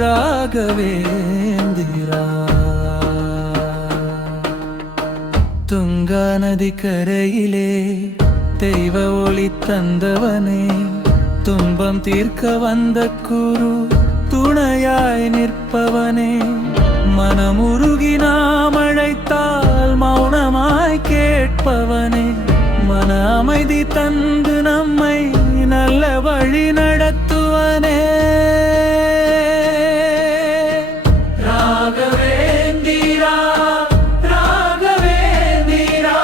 ராகவேந்திரா. துங்கா நதி கரையிலே தெய்வ ஒளி தந்தவனே, துன்பம் தீர்க்க வந்த குரு துணையாய் நிற்பவனே, மனமுருகி நாம் அழைத்தால் மௌனமாய் கேட்பவனே, மன அமைதி தந்து நம்மை நல்ல வழி நடத்துவனே. ராகவேந்திரா ராகவேந்திரா,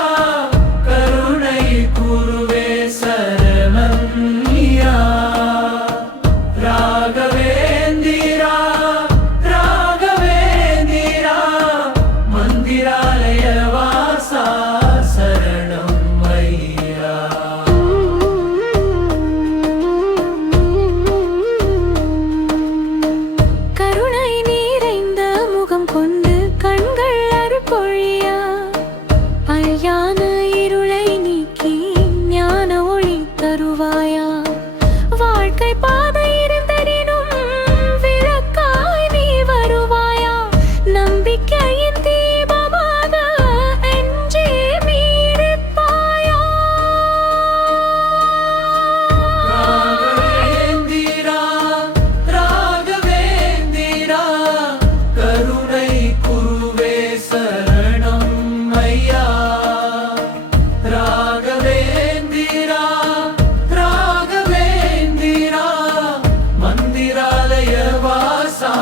கருணை குருவே சரணம்யா. ராகவேந்திரா ராகவேந்திரா, மந்திராலய வாசா சரணம் ஐயா. கருணை நிறைந்த முகம் கொண்டு கண்கள் அருள்பொழியா, அழியான இருளை நீக்கி ஞான ஒளி தருவாயா. வாழ்க்கை பாதை இருந்தடினும் விளக்காய் நீ வருவாயா, நம்பிக்கையின் தீபமாக எஞ்சி மீறிப்பாயா. ராகவேந்திரா ராகவேந்திரா, கருணை குருவே சரணம் ஐயா. ராகவேந்திரா ராகவேந்திரா, மந்திராலய வாசா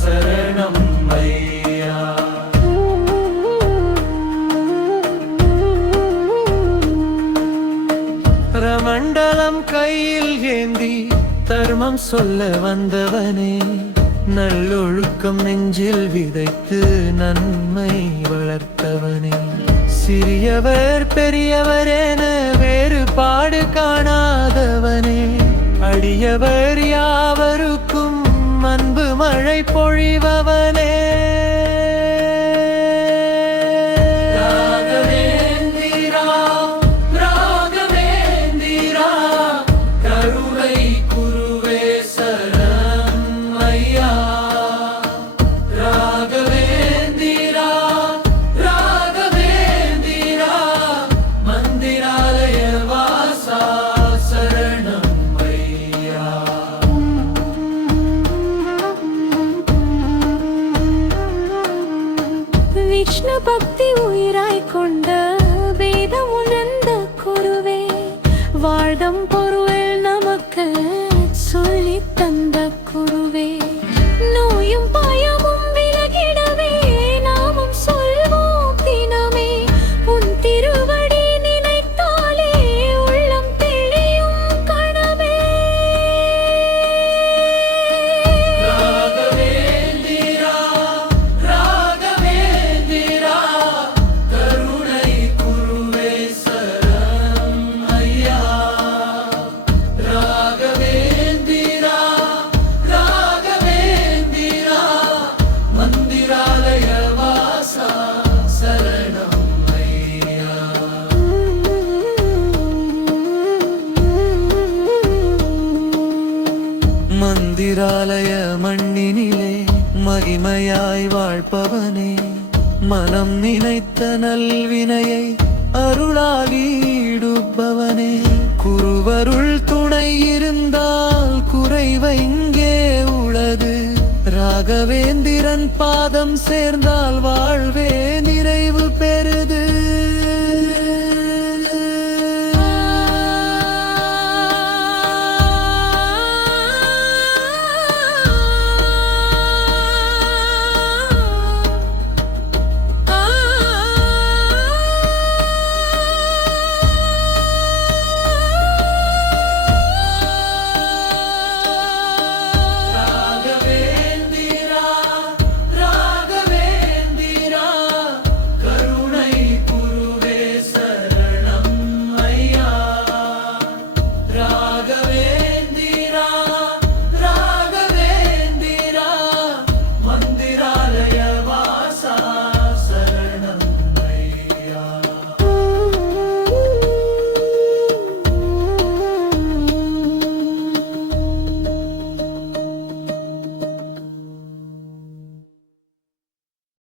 சரணம் ஐயா. ரமண்டலம் கையில் ஏந்தி தர்மம் சொல்ல வந்தவனே, நல்லொழுக்கம் நெஞ்சில் விதைத்து நன்மை வளர்த்தவனே, சிறியவர் பெரியவர் என வேறுபாடு காணாதவனே, அடியவர் யாவருக்கும் அன்பு மழை பொழிபவனே. ராகவேந்திரா ராகவேந்திரா, கருணை குருவே சரணம் ஐயா. ராகவேந்திரா ராகவேந்திரா, மந்திராலய வாசா சரணம் ஐயா. விஷ்ணு பக்தி உயிராய் கொண்ட வேதம் உணர்ந்த குருவே, வாழ்தம் பொருள் நமக்கு சொல்லித் தந்த குருவே, நோயும் பயமும் விலகிடவே நாமும் சொல்வோம் தினமே, உன் திருவடி நினைத்தாலே உள்ளம் தெளியும் கணமே. ராகவேந்திரா ராகவேந்திரா, கருணை குருவே சரணம் ஐயா. ராகவேந்திரா ராகவேந்திரா, மந்திராலய வாசா சரணம் ஐயா. மந்திராலய மண்ணினிலே மகிமையாய் வாழ்பவனே, மனம் நினைத்த நல்வினையை அருளாகிடுபவனே, குருவருள் துணை இருந்தால் குறைவு இங்கே உள்ளது, ராகவேந்திரன் பாதம் சேர்ந்தால் வாழ்வே நிறைவு பெறு.